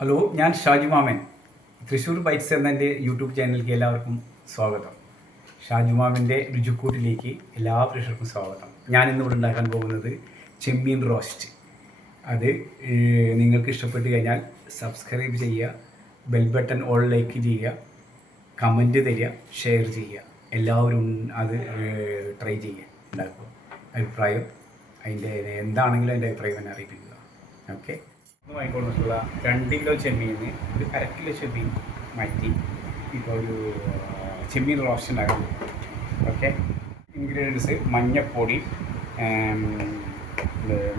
Hello, ഞാൻ ഷാജു മാമൻ. Thrissur bytes എന്ന എൻ്റെ യൂട്യൂബ് ചാനലിലേക്ക് എല്ലാവർക്കും സ്വാഗതം. ഷാജു മാമൻ്റെ രുചിക്കൂട്ടിലേക്ക് എല്ലാ പ്രേക്ഷകർക്കും സ്വാഗതം. ഞാനിന്നിവിടെ ഉണ്ടാക്കാൻ പോകുന്നത് ചെമ്മീൻ റോസ്റ്റ്. അത് നിങ്ങൾക്ക് ഇഷ്ടപ്പെട്ട് കഴിഞ്ഞാൽ സബ്സ്ക്രൈബ് ചെയ്യുക, ബെൽ ബട്ടൺ ഓൾ ലൈക്ക് ചെയ്യുക, കമൻറ്റ് തരിക, ഷെയർ ചെയ്യുക. എല്ലാവരും അത് ട്രൈ ചെയ്യുക, ഉണ്ടാക്കുക. അഭിപ്രായം അതിൻ്റെ എന്താണെങ്കിലും അതിൻ്റെ അഭിപ്രായം എന്നെ അറിയിപ്പിക്കുക. ഓക്കെ. വാങ്ങിക്കൊണ്ടിട്ടുള്ള 2 കിലോ ചെമ്മീന് ഒരു 1/2 കിലോ ചെമ്മീൻ മാറ്റി ഇപ്പോൾ ഒരു ചെമ്മീൻ റോസ്റ്റ് ഉണ്ടാക്കാൻ. ഓക്കെ. ഇൻഗ്രീഡിയൻസ്: മഞ്ഞൾപ്പൊടി,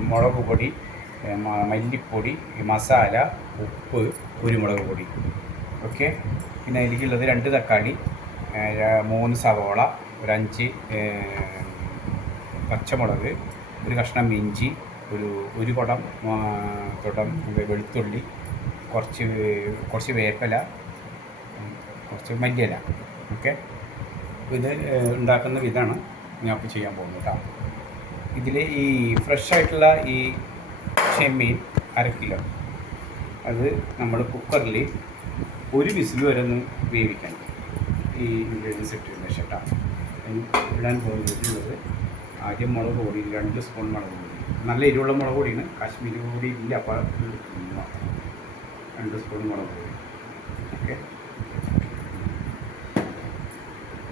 മുളക് പൊടി, മല്ലിപ്പൊടി, മസാല, ഉപ്പ്, കുരുമുളക് പൊടി. ഓക്കെ. പിന്നെ അതിലേക്കുള്ളത് 2 തക്കാളി, 3 സവോള, ഒരു 5 പച്ചമുളക്, ഒരു കഷ്ണം ഇഞ്ചി, ഒരു കുടം വെളുത്തുള്ളി, കുറച്ച് വേപ്പില, കുറച്ച് മല്ലിയില. ഓക്കെ. ഇത് ഉണ്ടാക്കുന്ന വിധമാണ് ഞാൻ ഇപ്പോൾ ചെയ്യാൻ പോകുന്നത് കേട്ടോ. ഇതിൽ ഈ ഫ്രഷ് ആയിട്ടുള്ള ഈ ചെമ്മീൻ 1/2 കിലോ അത് നമ്മൾ കുക്കറിൽ ഒരു വിസിൽ വരെ ഒന്ന് വേവിക്കണം. ഈ ഇൻഗ്രീഡിയൻസ് ഇട്ടതിന് ശേഷം കേട്ടോ. ഇടാൻ പോകുന്നത് ആദ്യം മുളക് പൊടി 2 സ്പൂൺ മുളക് പൊടി, നല്ല എരിവുള്ള മുളക് പൊടിയാണ്, കാശ്മീരി പൊടി ഇല്ല, അപ്പോൾ 2 സ്പൂൺ മുളക് പൊടി. ഓക്കെ.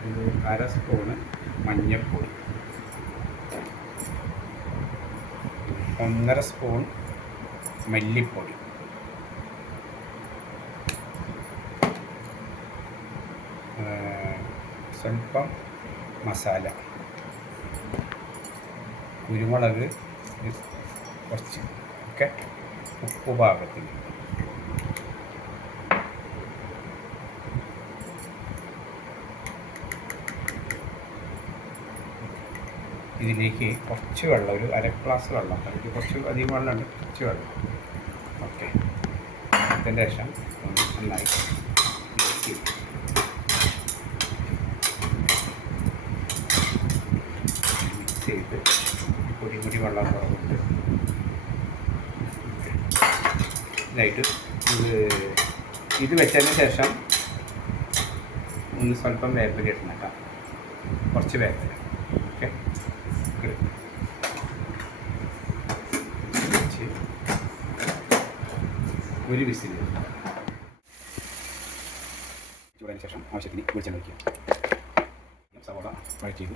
ഒരു 1/2 സ്പൂണ് മഞ്ഞൾപ്പൊടി, 1.5 സ്പൂൺ മല്ലിപ്പൊടി, സ്വല്പം മസാല, കുരുമുളക് കുറച്ച്. ഓക്കെ. ഉപ്പ് പാകത്തിന്. ഇതിലേക്ക് കുറച്ച് വെള്ളം, ഒരു 1/2 ഗ്ലാസ് വെള്ളം, അതിലേക്ക് കുറച്ച് അധികം വെള്ളമുണ്ട്, കുറച്ച് വെള്ളം. ഓക്കെ. അതിൻ്റെ ശേഷം നന്നായി മിക്സ് ചെയ്ത് പൊടി വെള്ളം കുറവുണ്ട് ഇതായിട്ട് ഇത് വെച്ചതിന് ശേഷം ഒന്ന് സ്വല്പം വേപ്പില ഇടണം കേട്ടോ, കുറച്ച് വേപ്പില. ഓക്കെ. വെച്ച് ഒരു വിസിൽ ചൂടായതിന് ശേഷം ആവശ്യത്തിന് വെളിച്ചെണ്ണ വയ്ക്കുക. സവാള ഫ്രൈ ചെയ്ത്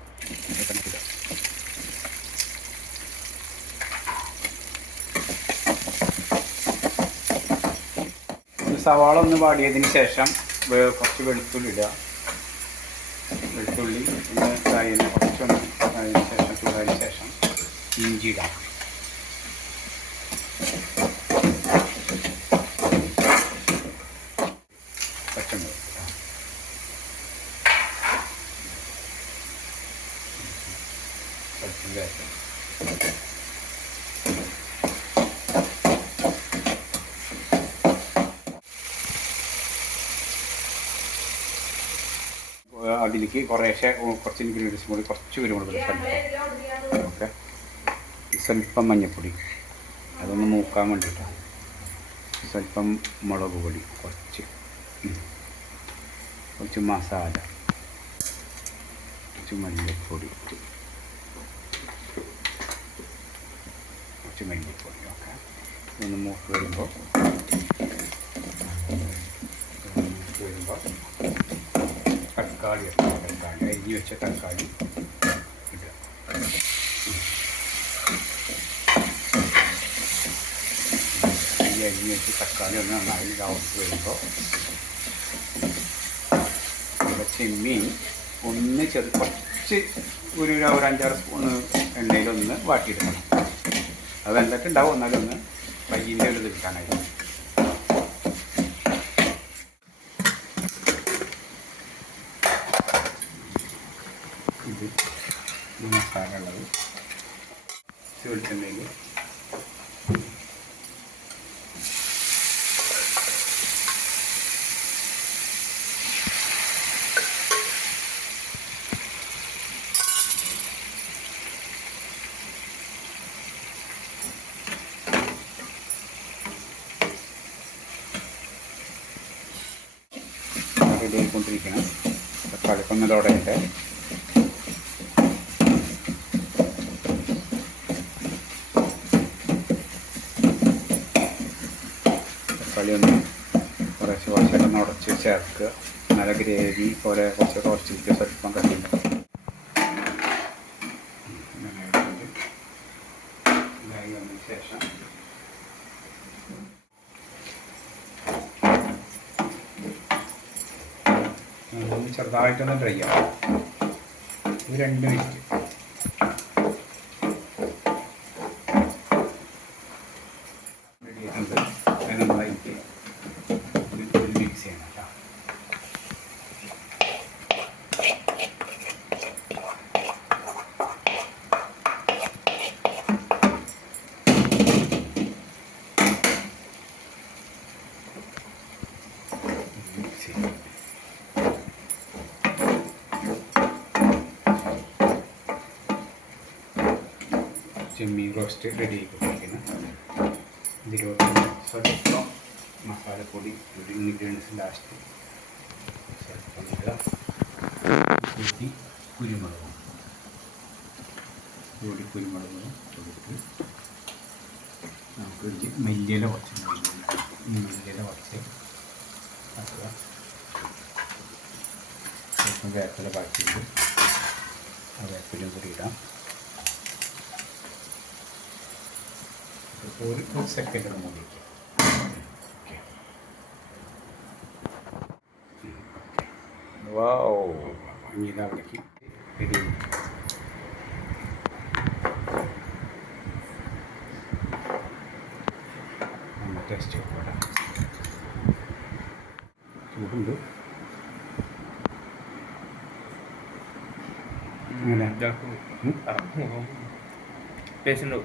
സവാള ഒന്ന് വാടിയതിന് ശേഷം കുറച്ച് വെളുത്തുള്ളി ഇടുക. വെളുത്തുള്ളി കുറച്ചൊന്ന് അതിന് ശേഷം ചൂടായതിന് ശേഷം ഇഞ്ചി ഇടാം. പച്ചമുളക് അതിലേക്ക് കുറച്ച് ഇൻഗ്രീഡിയൻസ് കൂടി, കുറച്ച് കുരുമുളക്. ഓക്കെ. സ്വല്പം മഞ്ഞൾപ്പൊടി, അതൊന്ന് മൂക്കാൻ വേണ്ടിയിട്ടാണ്. സ്വല്പം മുളക് പൊടി, കുറച്ച് മസാല, കുറച്ച് മല്ലിപ്പൊടി, കുറച്ച് മല്ലിപ്പൊടി. ഓക്കെ. ഒന്ന് മൂക്ക് വരുമ്പോൾ തക്കാളി അരിഞ്ഞ് വെച്ച തക്കാളി ഇടുക. ഈ അരിഞ്ഞ് വെച്ച് തക്കാളി ഒന്ന് നന്നായി ഇതാവത്ത് വരുമ്പോൾ ചെമ്മീൻ ഒന്ന് കുറച്ച് ഒരു 5-6 സ്പൂണ് എണ്ണയിലൊന്ന് വാട്ടിയെടുക്കണം. അത് വെന്തിട്ടുണ്ടാവും, എന്നാലും ഒന്ന് പയ്യൻ്റെ ഒരു ഇത് കിട്ടാനായിട്ട്. ഇത് മസാല ഉള്ളത് വെളിച്ചെണ്ണയിൽ റെഡി ആയിക്കൊണ്ടിരിക്കണം. തക്കാളി ഇപ്പം ഒന്നതോടെയുണ്ട്. തക്കാളി ഒന്ന് കുറച്ചൊക്കെ ഒന്ന് ഉടച്ച് ചേർക്കുക. നല്ല ഗ്രേവി പോലെ കുറച്ചൊക്കെ ഉടച്ചിട്ട് സ്വല്പം കട്ടിയുണ്ട്. ഇതായി വന്നതിന് ശേഷം ഒന്ന് ചെറുതായിട്ടൊന്ന് ഡ്രൈ ആവും. ഇത് 2 മിനിറ്റ് റെഡി ആയിട്ടുണ്ട്. അത് നന്നായിട്ട് മിക്സ് ചെയ്യണം കേട്ടോ. ചെമ്മീൻ റോസ്റ്റ് റെഡി ആയിക്കൊണ്ടിരിക്കുന്നു. ഇതിലോട്ട് സ്വല്പം മസാലപ്പൊടി, ഇൻഗ്രീഡിയൻസ് ലാസ്റ്റ് സ്വല്പം കുരുമുളകും കൊടുത്ത് നമുക്ക് മല്ലിയില കുറച്ച് ആക്കുക. സ്വല്പം വേപ്പില ബാക്കിയിട്ട് ആ വേപ്പിലും കൂടി ഇടാം. ഒരു സെക്കൻഡ് മൂടി വയ്ക്കുക. ഇനി അവിടേക്ക് റെഡി. ടേസ്റ്റ് നോക്കട്ടെ. ചൂടുണ്ട്. അങ്ങനെ ടേസ്റ്റ് ഉണ്ടോ?